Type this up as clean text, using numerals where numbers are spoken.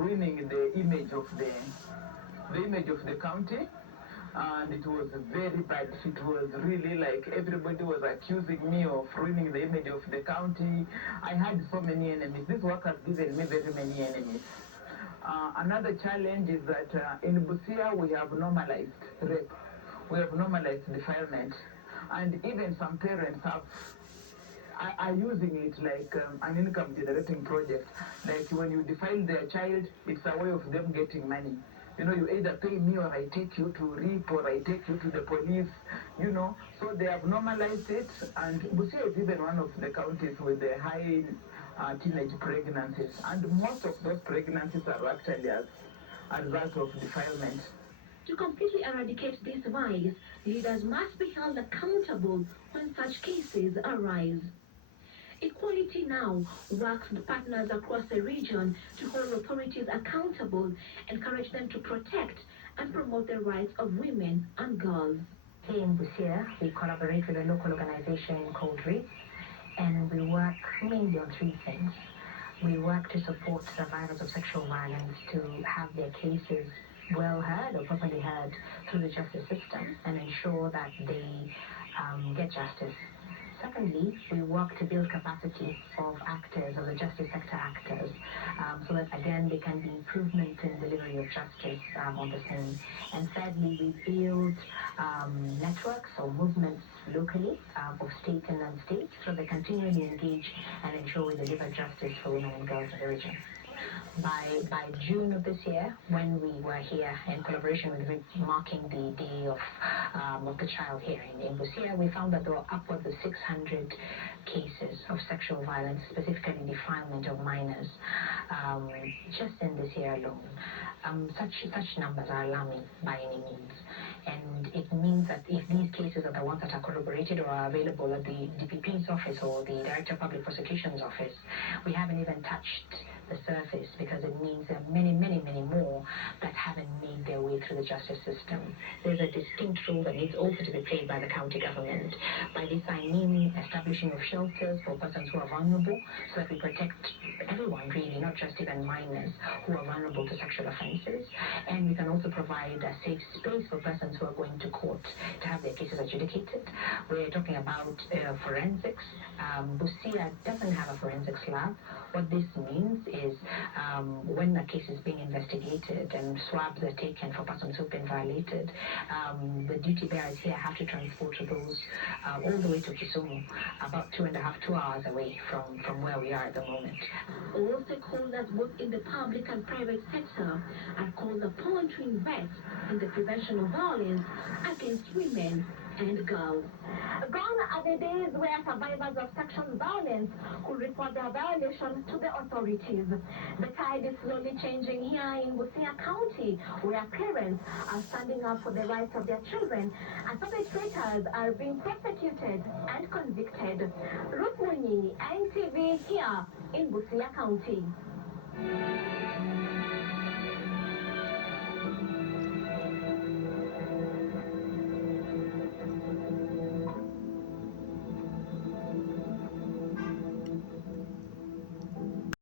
ruining the image of the county. And it was very bad. It was really like everybody was accusing me of ruining the image of the county. I had so many enemies. This work has given me very many enemies. Another challenge is that in Busia we have normalized rape. We have normalized defilement. And even some parents are using it like an income generating project. Like when you defile their child, it's a way of them getting money. You know, you either pay me or I take you to RIP or I take you to the police, you know. So they have normalized it, and Busia is even one of the counties with the high teenage pregnancies. And most of those pregnancies are actually as a result of defilement. To completely eradicate this vice, leaders must be held accountable when such cases arise. Equality Now works with partners across the region to hold authorities accountable, encourage them to protect and promote the rights of women and girls. Here in Busia, we collaborate with a local organization called RIP, and we work mainly on three things. We work to support survivors of sexual violence to have their cases well heard or properly heard through the justice system and ensure that they get justice. Secondly, we work to build capacity of actors, of the justice sector actors, so that again there can be improvement in delivery of justice on the same. And thirdly, we build networks or movements locally of state and non-state so they continually engage and ensure we deliver justice for women and girls in the region. By June of this year, when we were here in collaboration with RIP marking the day of the child here in Busia, we found that there were upwards of 600 cases of sexual violence, specifically defilement of minors, just in this year alone. Such numbers are alarming by any means. And it means that if these cases are the ones that are corroborated or are available at the DPP's office or the Director of Public Prosecution's office, we haven't even touched the surface, because it means there are many, many, many more that haven't made their way through the justice system. There's a distinct role that needs also to be played by the county government. By this I mean establishing of shelters for persons who are vulnerable, so that we protect everyone really, not just even minors who are vulnerable to sexual offences. And we can also provide a safe space for persons who are going to court to have their cases adjudicated. We're talking about forensics. Busia doesn't have a forensics lab. What this means is when a case is being investigated and swabs are taken for persons who've been violated, the duty bearers here have to transport those all the way to Kisumu, about 2 hours away from where we are at the moment. All stakeholders, both in the public and private sector, are called upon to invest in the prevention of violence against women and girls. Gone are the days where survivors of sexual violence could report their violations to the authorities. The tide is slowly changing here in Busia County, where parents are standing up for the rights of their children, and perpetrators are being prosecuted and convicted. Ruth Munyi, NTV here in Busia County.